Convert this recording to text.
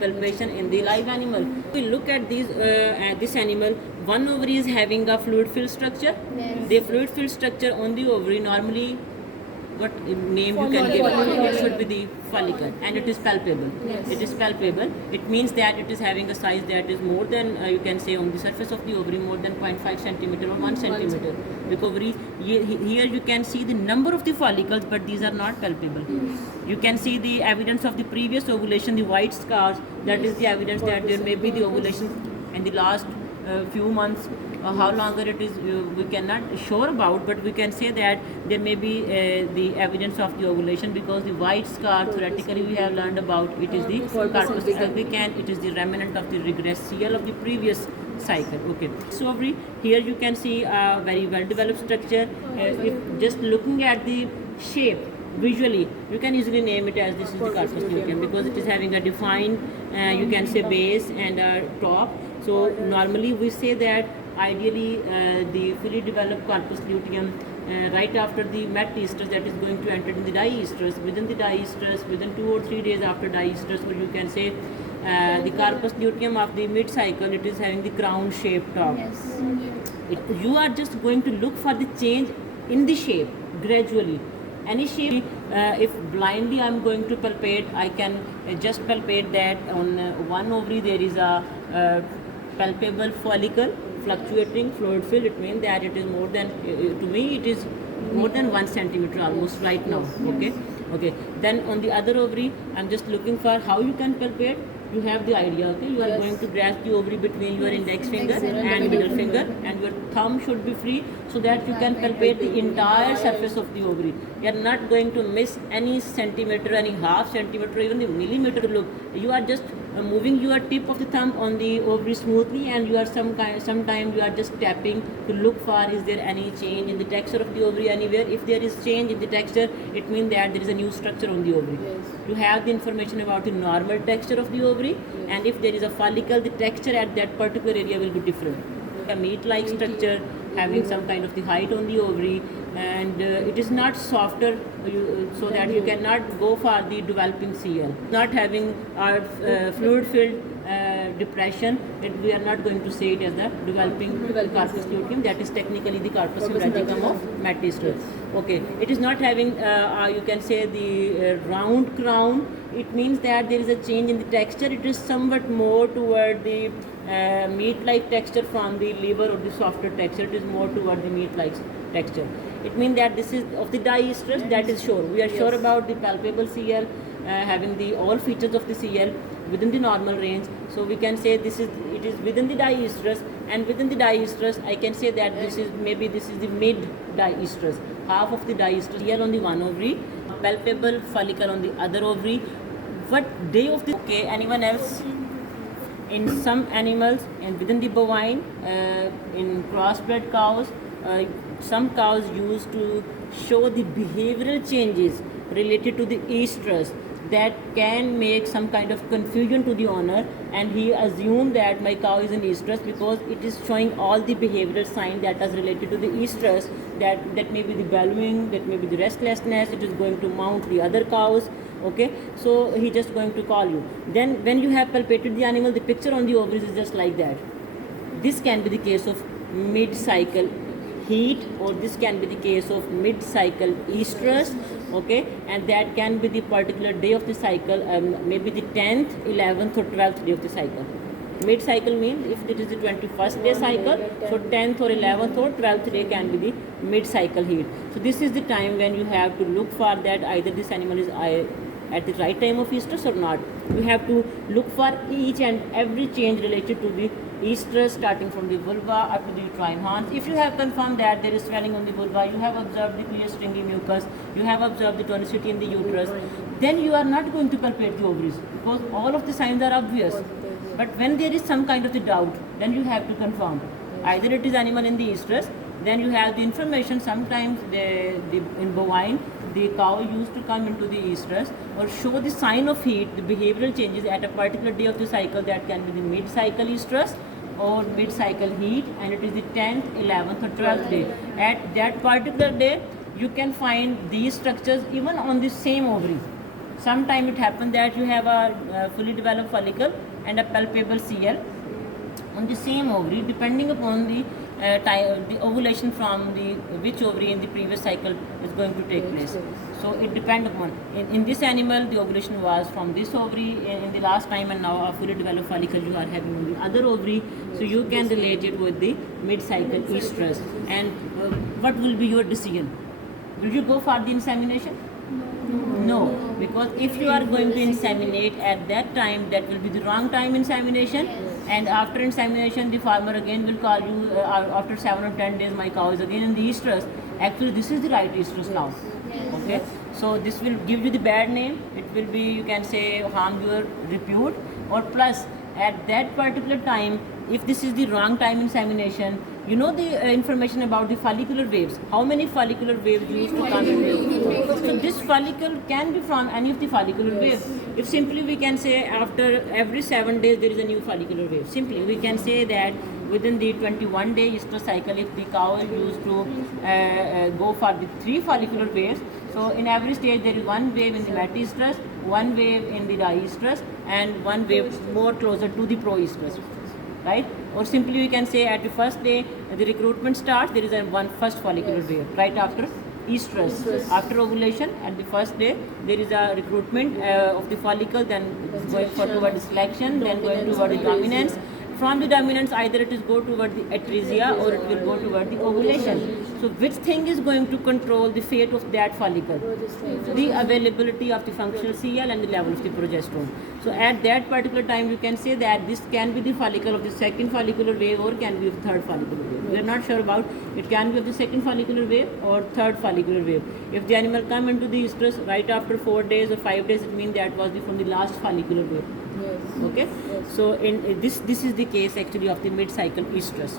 palpation in the live animal. We look at this animal. One ovary is having a fluid filled structure. Yes. The fluid filled structure on the ovary normally, what name you can give it? It should be the follicle, and it is palpable. Yes. It is palpable. It means that it is having a size that is more than you can say on the surface of the ovary more than 0.5 centimeter or 1 centimeter. The ovary here you can see the number of the follicles, but these are not palpable. You can see the evidence of the previous ovulation, the white scars. That is the evidence that there may be the ovulation in the last few months. How longer it is, we cannot sure about, but we can say that there may be the evidence of the ovulation, because the white scar theoretically we have learned about it is the corpus albicans. It is the remnant of the regressial of the previous cycle. Okay, so ovary here you can see a very well developed structure. If just looking at the shape visually, you can easily name it as this is the corpus luteum, because it is having a defined you can say base and a top. So normally we say that ideally the fully developed corpus luteum right after the Diestrus, that is going to enter in the Diestrus. Within the Diestrus, within 2 or 3 days after Diestrus, or you can say the corpus luteum of the mid cycle, it is having the crown shaped top. Yes. You are just going to look for the change in the shape gradually. Any shape, if blindly I am going to palpate, I can just palpate that on one ovary there is a palpable follicle, fluctuating fluid fill. It means that it is more than, to me it is more than 1 centimeter almost right now. Okay. Then on the other ovary, I'm just looking for how you can palpate. You have the idea. Okay, you are going to grasp the ovary between your index finger and middle finger, and your thumb should be free so that you can palpate the entire surface of the ovary. You are not going to miss any centimeter, any half centimeter, even the millimeter look. You are just moving your tip of the thumb on the ovary smoothly, and you are sometimes you are just tapping to look for is there any change in the texture of the ovary anywhere. If there is change in the texture, it means that there is a new structure on the ovary. You have the information about the normal texture of the ovary, and if there is a follicle, the texture at that particular area will be different. A meat-like structure having some kind of the height on the ovary, and it is not softer, so that you cannot go for the developing CL. Not having our fluid-filled depression, we are not going to say it as the developing corpus luteum. That is technically the corpus hemorrhagicum of Diestrus. Okay, it is not having you can say the round crown. It means that there is a change in the texture. It is somewhat more toward the meat-like texture from the liver, or the softer texture. It is more toward the meat-like texture. It means that this is of the Diestrus. That is sure. We are sure about the palpable CL having the all features of the CL within the normal range. So we can say it is within the Diestrus, and within the Diestrus I can say that this is the mid Diestrus, half of the Diestrus. Here on the one ovary, palpable follicle on the other ovary. What day of the anyone else? In some animals, and within the bovine, in crossbred cows, some cows used to show the behavioral changes related to the estrus that can make some kind of confusion to the owner, and he assumed that my cow is an estrus because it is showing all the behavioral signs that is related to the estrus. That may be the bellowing, that may be the restlessness. It is going to mount the other cows. Okay, so he just going to call you. Then when you have palpated the animal, the picture on the ovaries is just like that. This can be the case of mid-cycle heat, or this can be the case of mid-cycle estrus. Okay, and that can be the particular day of the cycle, maybe the 10th, 11th or 12th day of the cycle. Mid-cycle means if it is the 21st day cycle, so 10th or 11th or 12th day can be the mid-cycle heat. So this is the time when you have to look for that either this animal is at the right time of estrus or not. You have to look for each and every change related to the estrus, starting from the vulva up to the uterine horns. If you have confirmed that there is swelling on the vulva, you have observed the clear stringy mucus, you have observed the tonicity in the uterus, then you are not going to palpate the ovaries, because all of the signs are obvious. But when there is some kind of the doubt, then you have to confirm. Either it is animal in the estrus, then you have the information. Sometimes in bovine, the cow used to come into the estrus or show the sign of heat, the behavioral changes at a particular day of the cycle. That can be the mid-cycle estrus or mid-cycle heat, and it is the 10th, 11th or 12th day. At that particular day, you can find these structures even on the same ovary. Sometime it happens that you have a fully developed follicle and a palpable CL on the same ovary, depending upon the the ovulation from the which ovary in the previous cycle is going to take place. So it depends upon. In this animal, the ovulation was from this ovary in the last time, and now a fully developed follicle you are having on the other ovary. So you can relate it with the mid-cycle estrus. And what will be your decision? Will you go for the insemination? No, because if you are going to inseminate at that time, that will be the wrong time insemination. And after insemination, the farmer again will call you after 7 or 10 days, my cow is again in the estrus. Actually, this is the right estrus now. Okay, so this will give you the bad name. It will be, you can say, harm your repute. Or plus, at that particular time, if this is the wrong time insemination, you know the information about the follicular waves. How many follicular waves used to come in? So this follicle can be from any of the follicular waves. If simply we can say after every 7 days there is a new follicular wave. Simply we can say that within the 21-day estrus cycle, if the cow is used to go for the 3 follicular waves, so in every stage there is 1 wave in the metaestrus, 1 wave in the diestrus, and 1 wave more closer to the proestrus. Right? Or simply we can say at the first day the recruitment starts, there is a first follicular wave right after estrus. After ovulation, at the first day there is a recruitment of the follicle, then going toward selection, then going toward the dominance. From the dominance, either it is go toward the atresia or it will go toward the ovulation. So which thing is going to control the fate of that follicle? The availability of the functional CL and the level of the progesterone. So at that particular time, you can say that this can be the follicle of the second follicular wave or can be of the third follicular wave. We are not sure about it. Can be of the second follicular wave or third follicular wave. If the animal come into the estrus right after 4 days or 5 days, it means that was from the last follicular wave. Okay, so in this is the case actually of the mid-cycle estrus.